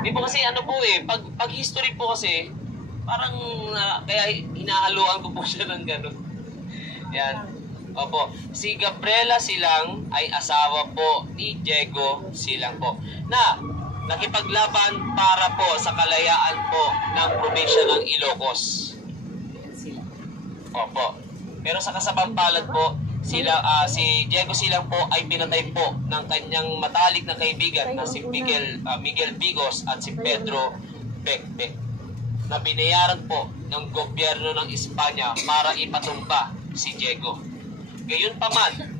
Di po kasi ano po eh, pag history po kasi, parang kaya hinahaluan ko po siya ng gano'n. Yan. Opo. Si Gabriela Silang ay asawa po ni Diego Silang po. Na nakipaglaban para po sa kalayaan po ng probinsya ng Ilocos. Opo. Pero sa kasabang palad po, si Diego Silang po ay pinatay po ng kanyang matalik na kaibigan na si Miguel Bigos at si Pedro Bekbek, na binayaran po ng gobyerno ng Espanya para ipatumba si Diego. Gayunpaman,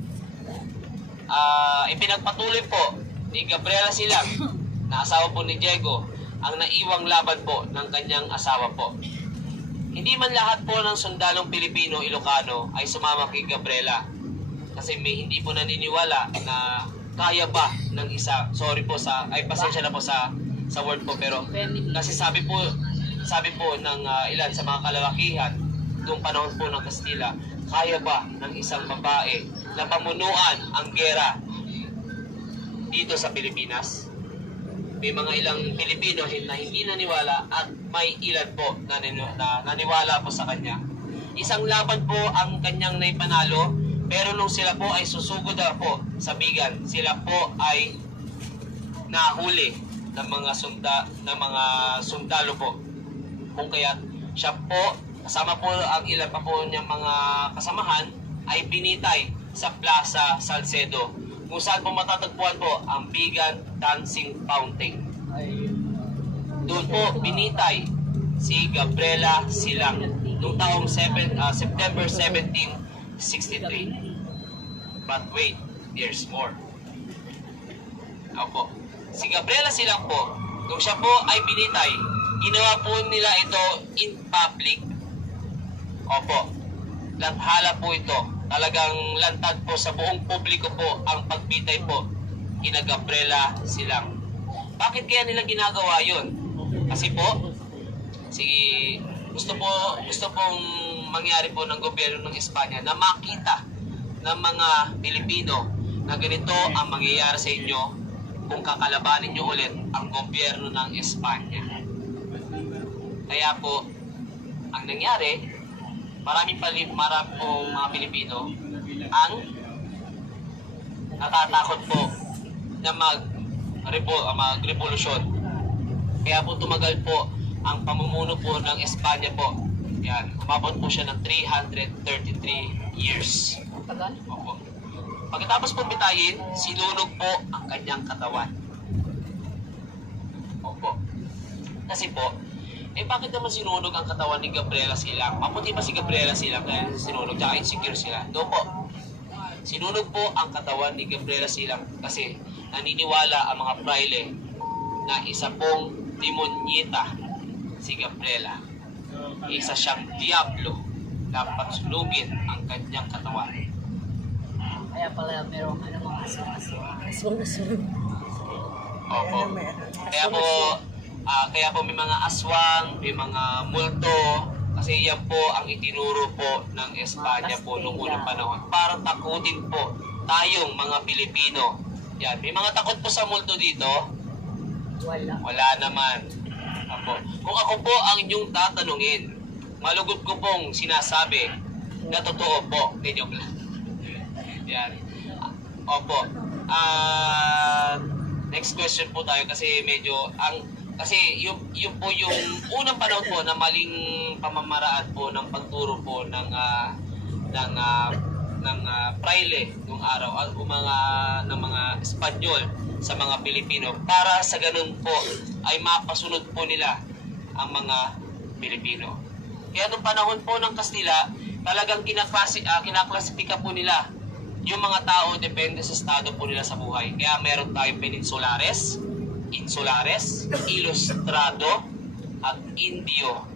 ipinagpatuloy po ni Gabriela Silang na asawa po ni Diego ang naiwang laban po ng kanyang asawa po. Hindi man lahat po ng sundalong Pilipino, Ilocano ay sumama kay Gabriela kasi may hindi po naniniwala na kaya ba ng isa, pasensya na po sa word po, pero kasi sabi po ng ilan sa mga kalalakihan noong panahon po ng Kastila, kaya ba ng isang babae na pamunuan ang gera dito sa Pilipinas? May mga ilang Pilipino na hindi naniwala at may ilan po na naniwala po sa kanya. Isang laban po ang kanyang naipanalo, pero nung sila po ay susugod na po sa Bigan, sila po ay nahuli ng mga sundalo po. Kung kaya siya po, kasama po ang ilan pa po niyang mga kasamahan, ay binitay sa Plaza Salcedo, kung saan po matatagpuan po ang Bigan Dancing Fountain. Doon po binitay si Gabriela Silang noong taong September 1763. But wait, there's more. Opo. Si Gabriela Silang po, nung siya po ay binitay, ginawa po nila ito in public. Opo. Lathala po ito. Talagang lantad po sa buong publiko po ang pagbitay po kina Gabriela Silang. Bakit kaya nila ginagawa yun? Kasi po, gusto pong mangyari po ng gobyerno ng Espanya na makita ng mga Pilipino na ganito ang mangyayari sa inyo kung kakalabanin nyo ulit ang gobyerno ng Espanya. Kaya po, ang nangyari, marami pong mga Pilipino ang natatakot po na mag-revolusyon. Kaya po tumagal po ang pamumuno po ng Espanya po. Yan, umabot po siya ng 333 years. Opo. Pagkatapos po bitayin, sinunog po ang kanyang katawan. Opo. Kasi po, bakit naman sinunog ang katawan ni Gabriela Silang? Maputi pa si Gabriela Silang kaya sinunog, tsaka insecure sila. Doon po, sinunog po ang katawan ni Gabriela Silang kasi naniniwala ang mga praile na isa pong demonyita si Gabriela. Isa siyang diablo na pagsunugin ang kanyang katawan. Kaya pala merong mga aswang. Opo. Kaya po may mga aswang, may mga multo, kasi yan po ang itinuro po ng Espanya po noong unang panahon para takutin po tayong mga Pilipino. Yan, may mga takot po sa multo dito? Wala naman. Opo. Kung ako po ang inyong tatanungin, malugod ko pong sinasabi na totoo po. Joke lang. Yan. Opo. Next question po tayo kasi medyo kasi yun po yung unang panahon po na maling pamamaraan po ng pagturo po ng praile nung araw at ng mga Espanyol sa mga Pilipino para sa ganun po ay mapasunod po nila ang mga Pilipino. Kaya nung panahon po ng Kastila, talagang kinaklasipika po nila yung mga tao depende sa estado po nila sa buhay. Kaya meron tayong Peninsulares, Insulares, Ilustrado, at Indio.